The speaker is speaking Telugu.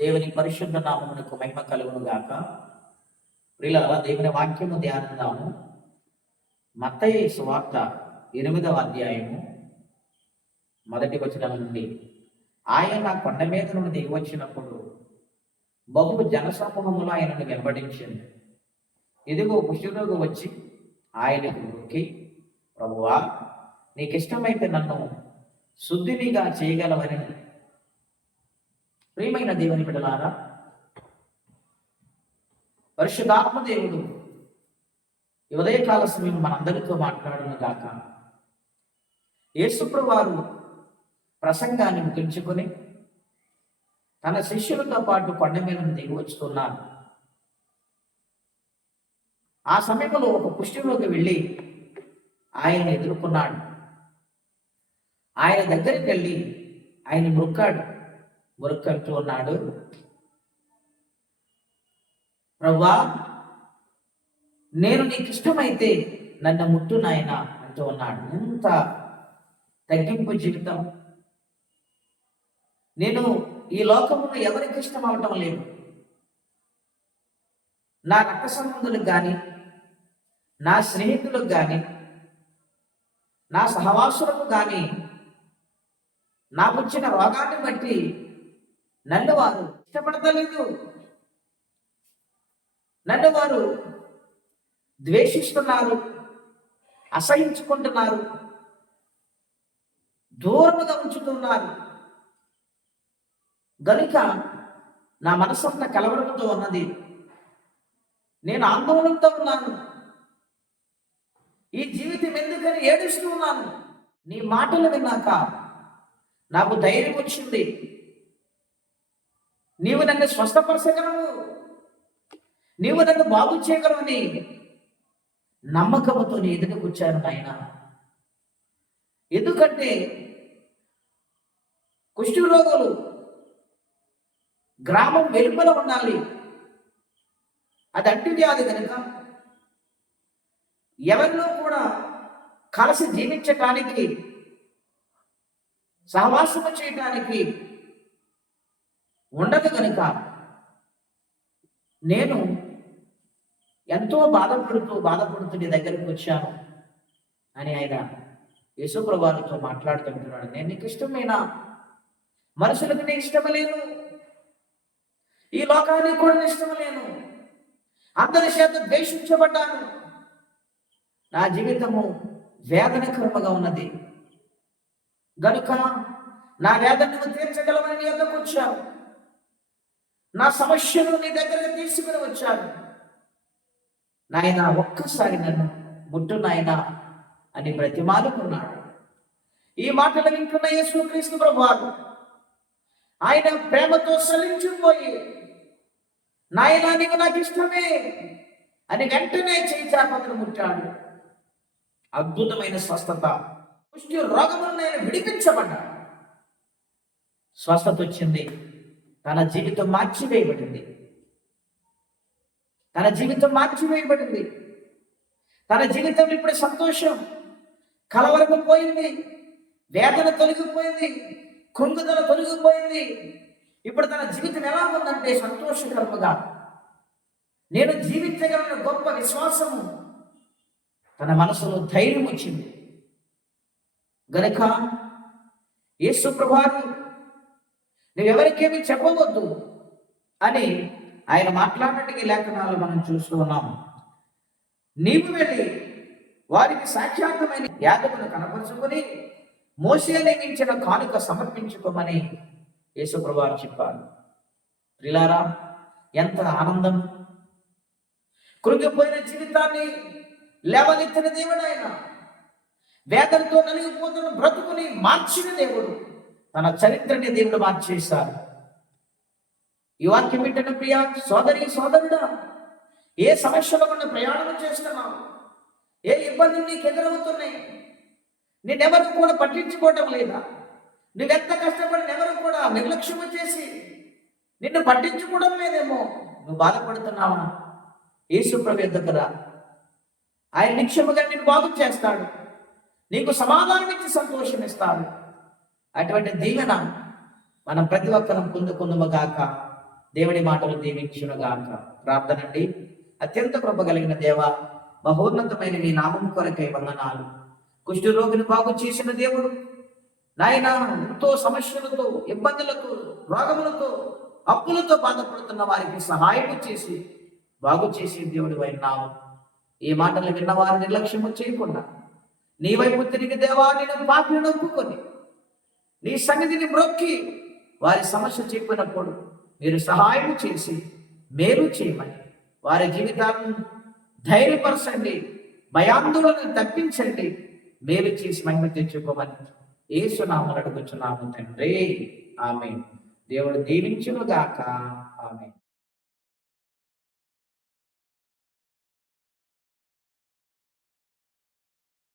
దేవుని పరిశుద్ధ నామమునకు మహిమ కలుగును గాక. ప్రిలారా దేవుని వాక్యము ధ్యానిద్దాము. మత్తయ్య సువార్త ఎనిమిదవ అధ్యాయము మొదటి వచనం నుండి. ఆయన కొండ మీద నుండి దిగి వచ్చినప్పుడు బహు జనసమూహములు ఆయనను వెంబడించింది ఇదిగో కుష్ఠరోగి వచ్చి ఆయనకు మొక్కి ప్రభువా నీకు ఇష్టమైతే నన్ను శుద్ధినిగా చేయగలవని ప్రియమైన దేవుని బిడలారా పరిశుద్ధాత్మ దేవుడు ఈ ఉదయకాల సమయం మనందరితో మాట్లాడును గాక. యేసుప్రభు వారు ప్రసంగాన్ని ముగించుకొని తన శిష్యులతో పాటు కొండ మీద దిగి వస్తున్నారు. ఆ సమయంలో ఒక పుష్టిలోకి వెళ్ళి ఆయన ఎదుర్కొన్నాడు. ఆయన దగ్గరికి వెళ్ళి ఆయన మొక్కాడు మొక్కంటూ ఉన్నాడు. ప్రవ్వా నేను నీకు ఇష్టమైతే నన్ను ముట్టు నాయన అంటూ ఉన్నాడు. ఎంత తగ్గింపు జీవితం. నేను ఈ లోకంలో ఎవరికి ఇష్టం అవటం లేదు. నా రక్త సంబంధులకు కానీ నా స్నేహితులకు కానీ నా సహవాసులకు కానీ నాకు వచ్చిన రోగాన్ని బట్టి నన్ను వారు ఇష్టపడతలేదు. నన్ను వారు ద్వేషిస్తున్నారు అసహించుకుంటున్నారు దూరముగా ఉంచుతున్నారు. గనుక నా మనసంతా కలవరంతో ఉన్నది. నేను ఆందోళనతో ఉన్నాను. ఈ జీవితం ఎందుకని ఏడుస్తూ ఉన్నాను? నీ మాటలు విన్నాక నాకు ధైర్యం వచ్చింది. నీవు నన్ను స్వస్థపరచగలవు. నీవు నన్ను బాగు చేయగలవని నమ్మకంతో నీ ఎదుగు వచ్చాను ఆయన ఎందుకంటే కుష్టి రోగులు గ్రామం వెలుపల ఉండాలి. అది అంటి వ్యాధి కనుక ఎవరిలో కూడా కలిసి జీవించటానికి సహవాసము చేయటానికి ఉండదు కనుక నేను ఎంతో బాధపడుతూ బాధపడుతూ నీ దగ్గరకు వచ్చాను అని ఆయన యేసుప్రభానితో మాట్లాడుతుంటున్నాడు నేను నీకు ఇష్టమైన మనుషులకు నేను ఇష్టమలేను ఈ లోకానికి కూడా ఇష్టమలేను అందరి చేత ద్వేషించబడ్డాను. నా జీవితము వేదనకరముగా ఉన్నది. గనుక నా వేదన తీర్చగలవని నీ వద్దకు వచ్చావు నా సమస్యను నీ దగ్గరకు తీసుకుని వచ్చాను. నాయన ఒక్కసారి నన్ను ముట్టు నాయన అని బ్రతిమాలుకున్నాడు. ఈ మాటలు వింటున్న యేసుక్రీస్తు ప్రభువారు ఆయన ప్రేమతో సలించిపోయి నాయన నీకు నాకు ఇష్టమే అని వెంటనే చేయి చాపతను ముట్టాడు. అద్భుతమైన స్వస్థత పుష్టి రోగములను నేను విడిపించబడ్డా స్వస్థత వచ్చింది. తన జీవితం మార్చివేయబడింది. తన జీవితం మార్చివేయబడింది. తన జీవితంలో ఇప్పుడు సంతోషం. కలవరము పోయింది. వేదన తొలగిపోయింది. కృంగుదల తొలగిపోయింది. ఇప్పుడు తన జీవితం ఎలా ఉందంటే సంతోషకరముగా. నేను జీవించగలను గొప్ప విశ్వాసము. తన మనసులో ధైర్యం వచ్చింది గనక యేసు ప్రభారు నువ్వెవరికేమి చెప్పవద్దు అని ఆయన మాట్లాడటానికి లేఖనాలు మనం చూస్తూ ఉన్నాం. నీవు వెళ్ళి వారికి సాక్షాత్తమైన యాదవును కనపరుచుకొని మోసే నియమించిన కానుక సమర్పించుకోమని యేసుప్రభారు చెప్పారు. ప్రిలారా ఎంత ఆనందం! కృంగిపోయిన జీవితాన్ని లేవనెత్తిన దేవుడు ఆయన వేదనతో నలిగిపోతున్న బ్రతుకుని మార్చిన దేవుడు. తన చరిత్రని దేవుడు మార్చేశారు ఈ వాక్యం వింటున్న ప్రియ సోదరి సోదరుడా ఏ సమస్యలో ఉన్న ప్రయాణం చేస్తున్నావు? ఏ ఇబ్బందులు నీకు ఎదురవుతున్నాయి? నేనెవరు కూడా పట్టించుకోవటం లేదా? నువ్వెంత కష్టపడిన ఎవరు కూడా నిర్లక్ష్యం చేసి నిన్ను పట్టించుకోవడం లేదేమో? నువ్వు బాధపడుతున్నావా? యేసు ప్రభు ఆయన నిక్షేమగా నిన్ను బాగు చేస్తాడు. నీకు సమాధానం ఇచ్చి సంతోషం ఇస్తాడు అటువంటి దీవెన మనం ప్రతి ఒక్కరం పొందుకుందుము గాక దేవుడి మాటలు దీవించునుగాక ప్రార్థన ప్రార్థనండి. అత్యంత కృప కలిగిన దేవ మహోన్నతమైన మీ నామం కొరకై వందనాలు. కుష్ఠరోగిని బాగు చేసిన దేవుడు నాయన ఎంతో సమస్యలతో ఇబ్బందులతో రోగములతో అప్పులతో బాధపడుతున్న వారికి సహాయం చేసి బాగు చేసే దేవుడు అయినావు ఈ మాటలు విన్నవారు నిర్లక్ష్యము చేయకుండా నీ వైపు తిరిగి దేవా నేను పాపిని నొప్పుకొని నీ సంగతిని బ్రొక్కి వారి సమస్య చెప్పినప్పుడు మీరు సహాయం చేసి మేలు చేయమని వారి జీవితాలను ధైర్యపరచండి భయాందోళన తప్పించండి మేలు చేసి మహిమ తెచ్చుకోమని ఏసునామలు అడుగుచున్నాము తండ్రి. ఆమె దేవుడు దీవించునుగాక. ఆమె